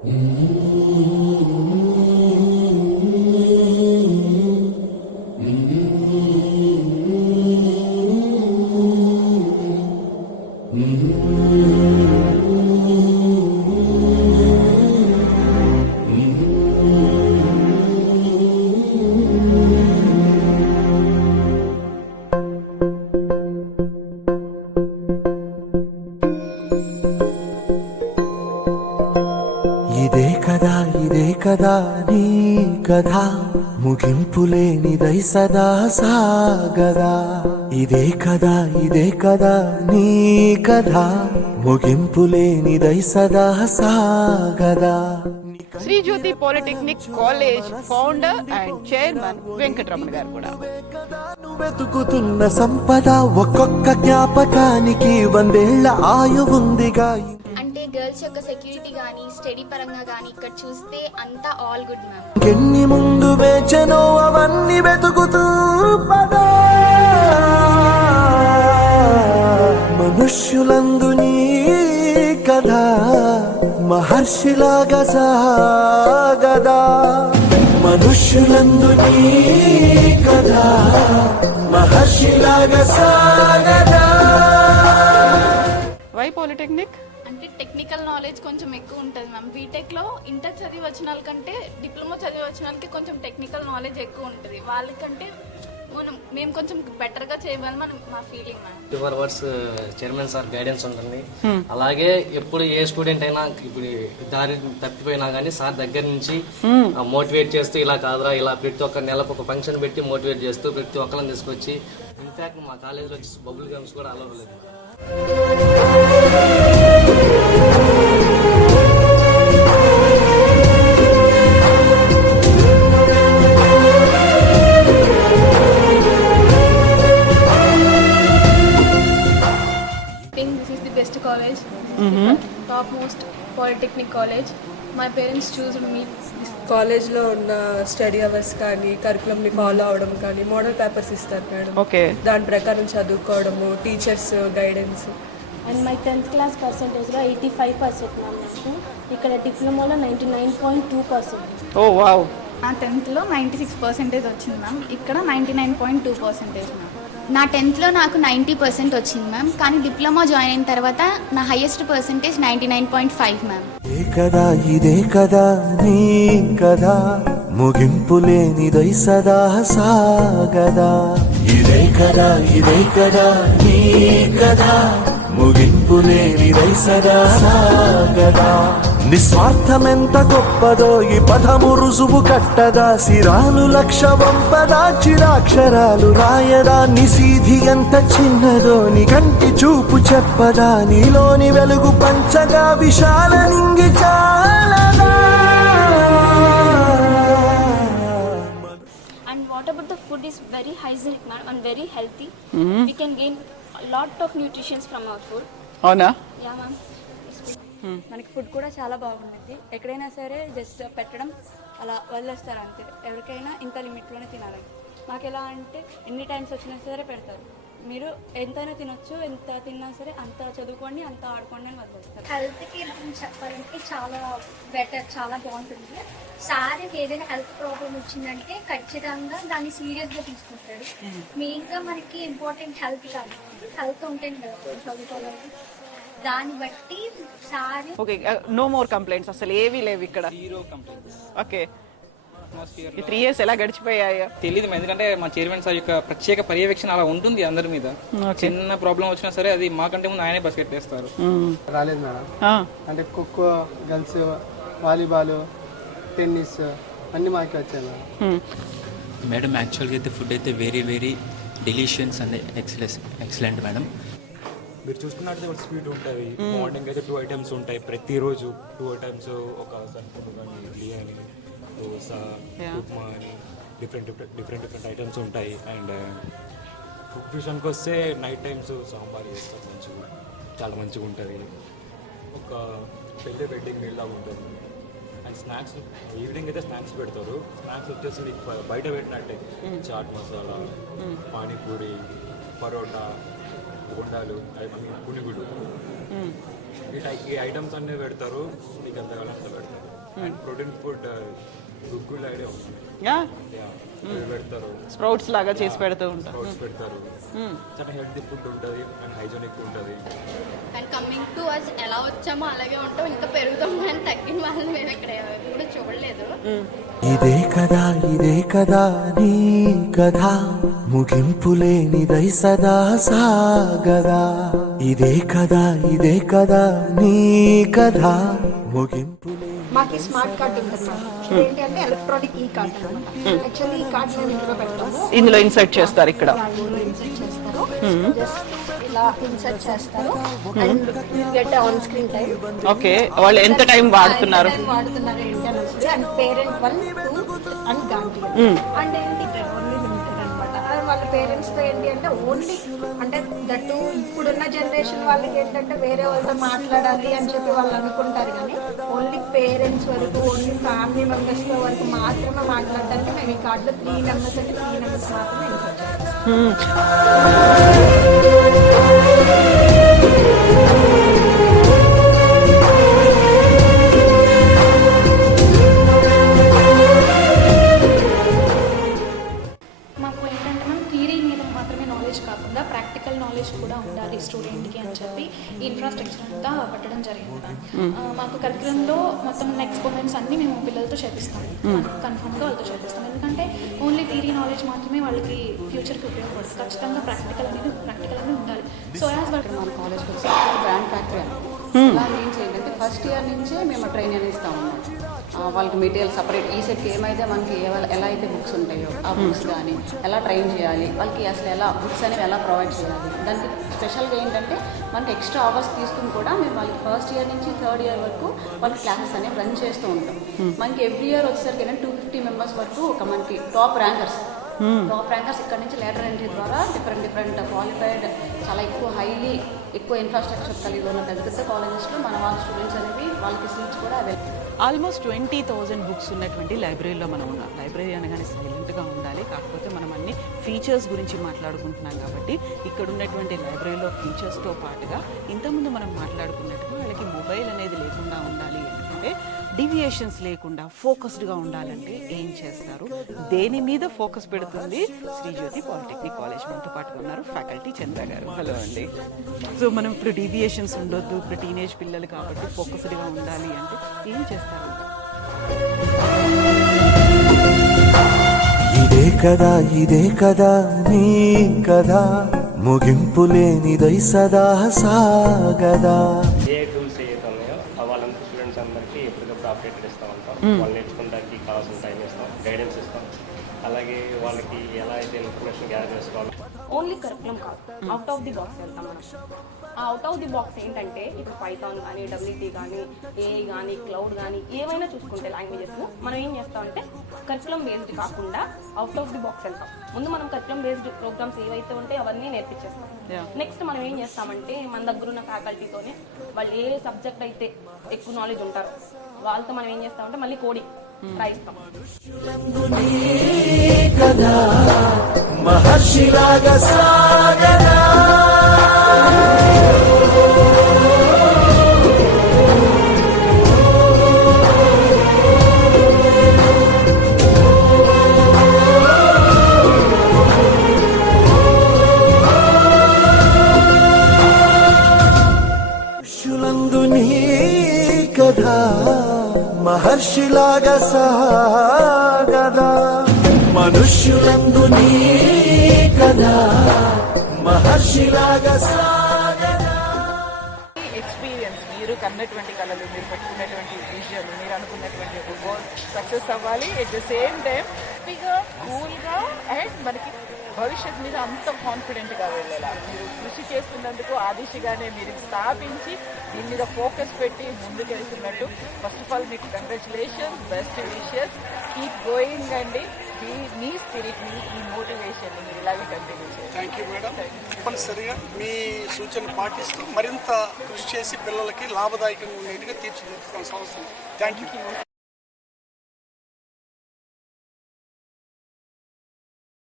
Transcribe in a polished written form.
ఇదే కదా నీ కథ ముగింపులేనిదై సదా సాగదా. ఇదే కదా నీ కథ ముగింపులేనిదై సదా సాగదా. Sri Jyothi polytechnic college founder and chairman Venkataramana గారు కూడా. వెతుకుతున్న సంపద ఒక్కొక్క జ్ఞాపకానికి 100 ఏళ్ల ఆయువుందిగా. అంటే గర్ల్స్ యొక్క సెక్యూరిటీ గానీ స్టడీ పరంగా గానీ ఇక్కడ చూస్తే అంతా ఆల్ గుడ్ మ్యామ్. ఎన్ని ముందు వేచనో అవన్నీ వెతుకుతూ పదా. మనుష్యులందు నీ కథ మహర్షిలాగా సాగదా. మనుష్యులందు నీ కథ మహర్షిలాగా సాగదా. Why polytechnic? అంటే టెక్నికల్ నాలెడ్జ్ కొంచెం ఎక్కువ ఉంటుంది మ్యామ్. బీటెక్ లో ఇంటర్ చదివి వచ్చిన వాళ్ళకంటే డిప్లొమా చదివి వచ్చిన వాళ్ళకి కొంచెం టెక్నికల్ నాలెడ్జ్ ఎక్కువ ఉంటుంది. వాళ్ళకంటే మేము కొంచెం బెటర్ గా చేయగలమని మా feeling ma'am. 2 hours chairman sir guidance ఉంటుంది. అలాగే ఎప్పుడు ఏ స్టూడెంట్ అయినా ఇప్పుడు దారి తప్పిపోయినా కానీ సార్ దగ్గర నుంచి మోటివేట్ చేస్తూ ఇలా కాదురా ఇలా ప్రతి ఒక్క నెలకు ఒక ఫంక్షన్ పెట్టి మోటివేట్ చేస్తూ ప్రతి ఒక్కరిని తీసుకొచ్చి ఇన్ఫాక్ట్ మా కాలేజీలో వచ్చి బబుల్ గేమ్స్ కూడా అలౌ లేదు. College, top most polytechnic college. My parents choose me. కాలేజ్లో ఉన్న స్టడీ అవర్స్ కానీ కరికులంని ఫాలో అవడం కానీ మోడల్ పేపర్స్ ఇస్తారు మేడం. ఓకే, దాని ప్రకారం చదువుకోవడము, teachers guidance. And my 10th class పర్సెంటేజ్లో 85% మ్యామ్. నెక్స్ట్ ఇక్కడ డిప్లొమాలో 99.2%. ఓ వావ్. నా 10thలో 96% వచ్చింది మ్యామ్. ఇక్కడ 99.2% మ్యామ్. నా 10th లో నాకు 90% వచ్చింది మ్యామ్. కానీ డిప్లొమా జాయిన్ అయిన తర్వాత నా హైయెస్ట్ పర్సెంటేజ్ 99.5 మ్యామ్. ఇదే కదా నీ కథ ముగింపులేనిదై సదా సాగదా. ఇదే కదా నీ కథ ముగింపులేనిదై సదా సాగదా. నిస్వార్థమెంత గొప్పదో ఈ పదము రుజువు కట్టదా. సిరాలు లక్ష వంపదా చిరాక్షరాలు రాయదా. నిసీధి ఎంత చిన్నదో నీ కంటి చూపు చెప్పదా. నీలోని వెలుగు పంచగా విశాల నింగి చాలదా. And what about the food is very hygienic ma'am and very healthy. We can gain a lot of nutrition from our food. అవునా? Yeah ma'am. మనకి ఫుడ్ కూడా చాలా బాగుంటుంది. ఎక్కడైనా సరే జస్ట్ పెట్టడం అలా వదిలేస్తారు అంతే. ఎవరికైనా ఇంత లిమిట్లోనే తినాలి. మాకు ఎలా అంటే ఎన్ని టైమ్స్ వచ్చినా సరే పెడతారు. మీరు ఎంతైనా తినొచ్చు, ఎంత తిన్నా సరే అంత చదువుకోండి, అంత ఆడుకోండి అని వదిలేస్తారు. హెల్త్కి చెప్పాలంటే చాలా బెటర్, చాలా బాగుంటుంది. సార్ ఏదైనా హెల్త్ ప్రాబ్లం వచ్చిందంటే ఖచ్చితంగా దాన్ని సీరియస్గా తీసుకుంటాడు. మెయిన్గా మనకి ఇంపార్టెంట్ హెల్త్ కాదు, హెల్త్ ఉంటేనే కదా చదువుకోవాలి. దాన్ని బట్టి sir okay, no more complaints, అసలు ఏవీ లేవు ఇక్కడ. ఓకే, ఈ 3 years ఎలా గడిచిపోయాయో తెలియదు. ఎందుకంటే మా చైర్మన్ సార్ యొక్క ప్రత్యేక పర్యవేక్షణ అలా ఉంటుంది అందరి మీద. చిన్న ప్రాబ్లం వచ్చినా సరే అది మాకంటే ముందు ఆయనే బస్ కట్టేస్తారు. రాలేదు మేడం. అంటే ఖోఖో, గర్ల్స్ వాలీబాల్, టెన్నిస్ అన్ని మాకే వచ్చాయి మేడం. యాక్చువల్గా అయితే ఫుడ్ అయితే very very delicious and excellent madam. మీరు చూసుకున్నట్టు ఒక స్వీట్ ఉంటుంది. మార్నింగ్ అయితే 2 items ఉంటాయి ప్రతిరోజు. 2 items ఒక సన్ఫుడ్ కానీ ఇడ్లీ అని దోశ, ఉప్మా అని డిఫరెంట్ ఐటమ్స్ ఉంటాయి. అండ్ ఫుడ్ విషయానికి వస్తే నైట్ టైమ్స్ సాంబార్ చేస్తారు, మంచిగా చాలా మంచిగా ఉంటుంది. ఒక పెద్ద వెడ్డింగ్ మీల్ లాగా ఉంటుంది. అండ్ స్నాక్స్ ఈవినింగ్ అయితే స్నాక్స్ పెడతారు. స్నాక్స్ వచ్చేసి మీకు బయట పెట్టినట్టే చాట్ మసాలా, పానీపూరి, పరోటా, బొండాలు, పునిగుడు, ఈ ఐటమ్స్ అన్నీ పెడతారు. మీకు ఎంత కావాలంటే పెడతారు. అండ్ ప్రోటీన్ ఫుడ్ గుగ్గులు ఐడియా ఉంటుంది. యా పెడతారు, స్ప్రౌట్స్ లాగా చేసి పెడుతూ ఉంటాం. స్ప్రౌట్స్ పెడతారు. చాలా హెల్తీ ఫుడ్ ఉంటుంది అండ్ హైజీనిక్ ఉంటుంది. అండ్ కమింగ్ టు అస్ ఎలా వచ్చామో అలాగే ఉంటాం, ఇంకా పెరుగుతాం కానీ తగ్గిన వాళ్ళని మేము ఇక్కడ ఎప్పుడు చూడలేదు. ఇదే కదా నీ కథ, ముగింపు లేనిదై సదా సాగదా. ఇదే కదా నీ కథ, ముగింపు మాకు స్మార్ట్ కార్డ్ ఉంటుంది. ఏంటి అంటే ఎలక్ట్రానిక్ ఈ కార్డ్ అనమాట. యాక్చువల్లీ ఈ కార్డ్ మేము ఇంట్లో పెడతాము. ఇందులో ఇన్సర్ట్ చేస్తారు ఇక్కడ. ఇన్సర్ట్ చేస్తారు, జస్ట్ ఇలా ఇన్సర్ట్ చేస్తారు and get on screen time. Okay, వాళ్ళు ఎంత టైం వాడుతున్నారు ఏంటి అని వస్తుంది. And parent 1, 2 and Gandhi and ఏంటి ఓన్లీ లిమిటెడ్ అనమాట. వాళ్ళ పేరెంట్స్ తో ఏంటి అంటే ఓన్లీ అంటే దట్టు ఇప్పుడున్న జనరేషన్ వాళ్ళకి ఏంటంటే వేరే వాళ్ళతో మాట్లాడాలి అని చెప్పి వాళ్ళు అనుకుంటారు, కానీ ఓన్లీ పేరెంట్స్ వరకు, ఓన్లీ ఫ్యామిలీ మెంబర్స్ తో వరకు మాత్రమే మాట్లాడడానికి మేము ఈ కార్డులో 3 నెంబర్స్ అంటే 3 నెంబర్స్ మాత్రమే ఇన్సర్ట్ చేస్తాం. మాకు ఏంటంటే మనం థియరీ మీద మాత్రమే నాలెడ్జ్ కాకుండా ప్రాక్టికల్ నాలెడ్జ్ కూడా ఉండాలి స్టూడెంట్కి అని చెప్పి ఈ ఇన్ఫ్రాస్ట్రక్చర్ అంతా పెట్టడం జరిగింది. మాకు కరికులంలో మొత్తం ఎక్స్పెరిమెంట్స్ అన్నీ మేము పిల్లలతో చేపిస్తాం, కన్ఫర్మ్గా వాళ్ళతో చేపిస్తాం. ఎందుకంటే ఓన్లీ థియరీ నాలెడ్జ్ మాత్రమే వాళ్ళకి ఫ్యూచర్కి ఉపయోగపడుతుంది. ఖచ్చితంగా ప్రాక్టికల్ అనేది ఉండాలి. సో యాజ్ వర్క్ మన కాలేజ్కి వచ్చి బ్రాండ్ ఫ్యాక్టరీ అని ఏం చేయాలంటే ఫస్ట్ ఇయర్ నుంచే మేము ట్రైన్ అని ఇస్తాం అన్నమాట. వాళ్ళకి మెటీరియల్ సపరేట్ ఈ సెట్కి ఏమైతే మనకి ఎలా అయితే బుక్స్ ఉంటాయో ఆ బుక్స్ కానీ ఎలా ట్రైన్ చేయాలి, వాళ్ళకి అసలు ఎలా బుక్స్ అనేవి ఎలా ప్రొవైడ్ చేయాలి. దానికి స్పెషల్గా ఏంటంటే మనకి ఎక్స్ట్రా అవర్స్ తీసుకుని కూడా మేము వాళ్ళకి ఫస్ట్ ఇయర్ నుంచి 3rd ఇయర్ వరకు వాళ్ళకి క్లాసెస్ అనేవి రన్ చేస్తూ ఉంటాం. మనకి ఎవ్రీ ఇయర్ వచ్చేసరికి 250 మెంబర్స్ వరకు ఒక మనకి టాప్ ర్యాంకర్స్ ఇక్కడ నుంచి లేటర్ ఎంట్రీ ద్వారా డిఫరెంట్ క్వాలిఫైడ్ చాలా ఎక్కువ ఇన్ఫ్రాస్ట్రక్చర్ కలిగి ఉన్న పెద్ద కాలేజెస్లో మన వాళ్ళ స్టూడెంట్స్ అనేవి వాళ్ళకి సీట్స్ కూడా అవైలబుల్. ఆల్మోస్ట్ 20,000 బుక్స్ ఉన్నటువంటి లైబ్రరీలో మనం ఉన్నాం. లైబ్రరీ అనగానే సైలెంట్గా ఉండాలి, కాకపోతే మనం అన్ని ఫీచర్స్ గురించి మాట్లాడుకుంటున్నాం కాబట్టి ఇక్కడ ఉన్నటువంటి లైబ్రరీలో ఫీచర్స్తో పాటుగా ఇంతకుముందు మనం మాట్లాడుకున్నట్టుగా వాళ్ళకి మొబైల్ అనేది లేకుండా ఉండాలి అంటే, డివియేషన్స్ లేకుండా ఫోకస్డ్గా ఉండాలంటే ఏం చేస్తారు, దేని మీద ఫోకస్ పెడుతుంది శ్రీజ్యోతి పాలిటెక్నిక్ కాలేజ్. మనతో పాటుగా ఉన్నారు ఫ్యాకల్టీ చంద్ర గారు. హలో అండి. సో మనం ఇప్పుడు డీవియేషన్స్ ఉండొద్దు, ఇప్పుడు టీనేజ్ పిల్లలు కాబట్టి ఫోకస్డ్గా ఉండాలి అంటే ఏం చేస్తారు? ఇదే కదా నీ కదా, ముగింపు లేనిదై సదా సాగదా. ఏ టూల్స్ ఏదైతే ఉన్నాయో వాళ్ళంతా స్టూడెంట్స్ అందరికీ ఎప్పటికప్పుడు అప్డేటెడ్ ఇస్తూ ఉంటాం. వాళ్ళు నేర్చుకోవడానికి కావాల్సిన టైం ఇస్తాం, గైడెన్స్ ఇస్తాం. అలాగే వాళ్ళకి ఎలా అయితే ఇన్ఫర్మేషన్ గ్యాదర్ చేసుకోవాలి. ఓన్లీ కరికులం కాదు, అవుట్ ఆఫ్ ది బాక్స్ వెళ్తాం మనం. ఆ అవుట్ ఆఫ్ ది బాక్స్ ఏంటంటే ఇప్పుడు పైథాన్ కానీ, WT కానీ, ఏఐ కానీ, క్లౌడ్ కానీ ఏమైనా చూసుకుంటే లాంగ్వేజెస్ మనం ఏం చేస్తామంటే కరికులం బేస్డ్ కాకుండా అవుట్ ఆఫ్ ది బాక్స్ వెళ్తాం. ముందు మనం కరికులం బేస్డ్ ప్రోగ్రామ్స్ ఏవైతే ఉంటాయో అవన్నీ నేర్పించేస్తాం. నెక్స్ట్ మనం ఏం చేస్తామంటే మన దగ్గర ఉన్న ఫ్యాకల్టీతోనే వాళ్ళు ఏ సబ్జెక్ట్ అయితే ఎక్కువ నాలెడ్జ్ ఉంటారో వాళ్ళతో మనం ఏం చేస్తామంటే మళ్ళీ కోడింగ్ రాయిస్తాం. మహర్షిలాగా సాగదా. మనుష్యులందు నీ కథ, మహర్షిలాగా సాగదా. మనుష్యులందు నీ కథ, మహర్షిలాగా సాగదా. ఎక్స్పీరియన్స్, మీరు కన్నటువంటి కళలు, మీరు పెట్టుకున్నటువంటి విజన్, మీరు అనుకున్నటువంటి గోల్ సక్సెస్ అవ్వాలి. ఎట్ ద సేమ్ టైం హ్యాపీగా, కూల్గా అండ్ మనకి భవిష్యత్ మీద అంత కాన్ఫిడెంట్గా వెళ్ళేలా మీరు కృషి చేస్తున్నందుకు ఆ దిశగానే మీరు స్థాపించి దీని మీద ఫోకస్ పెట్టి ముందుకు వెళ్తున్నట్టు ఫస్ట్ ఆఫ్ ఆల్ మీకు congratulations, best wishes, keep going అండి. మీ స్పిరిట్ని, ఈ మోటివేషన్ని మీరు ఇలాగే కంటిన్యూ చేయండి. Thank you madam. తప్పనిసరిగా మీ సూచనలు పాటిస్తూ మరింత కృషి చేసి పిల్లలకి లాభదాయకంగా ఉండేట్టుగా తీర్చిదిద్దుతాం సంస్థను. Thank you.